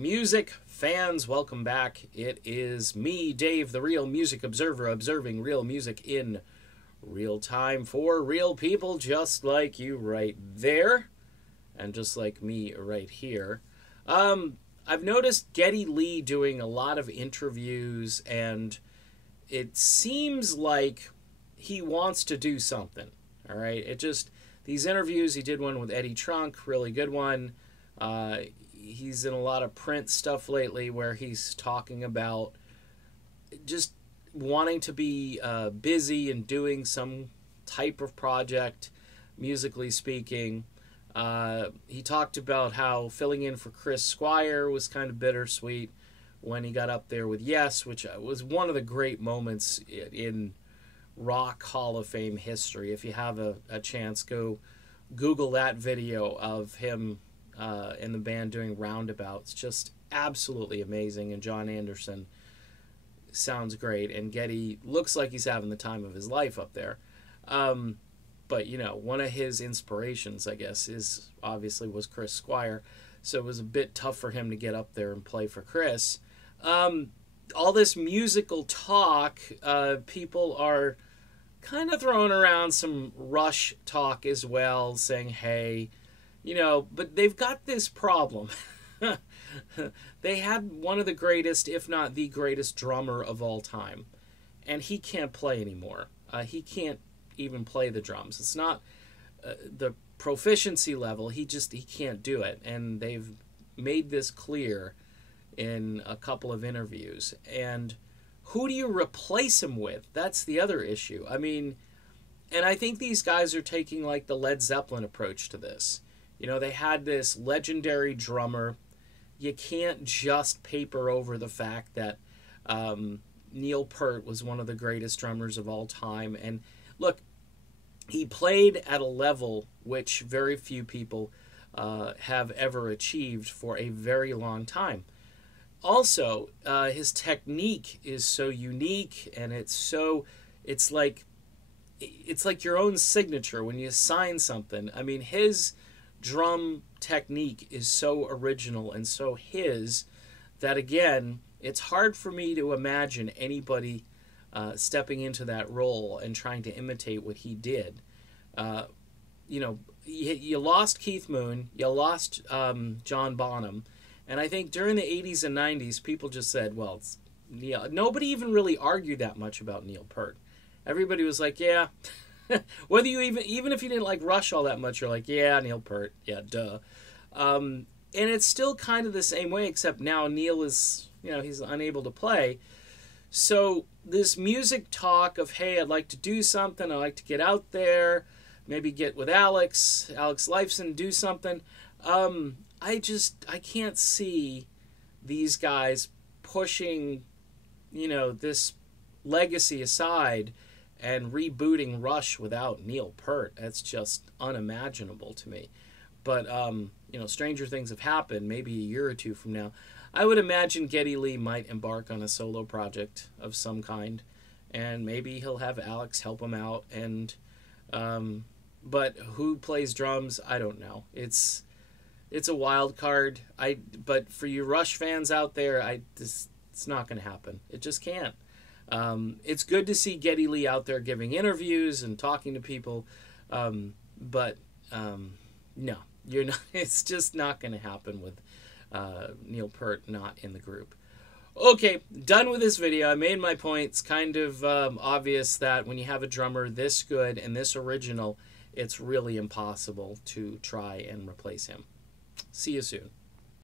Music fans, welcome back. It is me, Dave, the Real Music Observer, observing real music in real time for real people just like you right there, and just like me right here. I've noticed Geddy Lee doing a lot of interviews, and it seems like he wants to do something, all right? These interviews, he did one with Eddie Trunk, really good one. He's in a lot of print stuff lately where he's talking about just wanting to be busy and doing some type of project, musically speaking. He talked about how filling in for Chris Squire was kind of bittersweet when he got up there with Yes, which was one of the great moments in Rock Hall of Fame history. If you have a chance, go Google that video of him and the band doing Roundabouts. Just absolutely amazing. And John Anderson sounds great, and Geddy looks like he's having the time of his life up there. But you know, one of his inspirations, I guess, was Chris Squire, so it was a bit tough for him to get up there and play for Chris. All this musical talk, people are kind of throwing around some Rush talk as well, saying, hey, you know, but they've got this problem. They had one of the greatest, if not the greatest, drummer of all time, and he can't play anymore. He can't even play the drums. It's not the proficiency level. He can't do it, and they've made this clear in a couple of interviews. And who do you replace him with? That's the other issue. I mean, and I think these guys are taking like the Led Zeppelin approach to this. You know, they had this legendary drummer. You can't just paper over the fact that Neil Peart was one of the greatest drummers of all time. And look, he played at a level which very few people have ever achieved for a very long time. Also, his technique is so unique, and it's like your own signature when you sign something. I mean, his drum technique is so original and so his that, again, it's hard for me to imagine anybody stepping into that role and trying to imitate what he did. You know, you lost Keith Moon, you lost John Bonham, and I think during the 80s and 90s, people just said, well, it's Neil. Nobody even really argued that much about Neil Peart. Everybody was like, yeah. Whether you even if you didn't like Rush all that much, you're like, yeah, Neil Peart, yeah, duh. And it's still kind of the same way, except now Neil is, you know, he's unable to play. So this music talk of, hey, I'd like to do something, I'd like to get out there, maybe get with Alex Lifeson, do something. I can't see these guys pushing, you know, this legacy aside and rebooting Rush without Neil Peart. That's just unimaginable to me. But, you know, stranger things have happened. Maybe a year or two from now, I would imagine Geddy Lee might embark on a solo project of some kind, and maybe he'll have Alex help him out. And but who plays drums? I don't know. It's a wild card. But for you Rush fans out there, it's not going to happen. It just can't. It's good to see Geddy Lee out there giving interviews and talking to people, but no, you're not. It's just not going to happen with Neil Peart not in the group. Okay, done with this video. I made my point. It's kind of obvious that when you have a drummer this good and this original, it's really impossible to try and replace him. See you soon.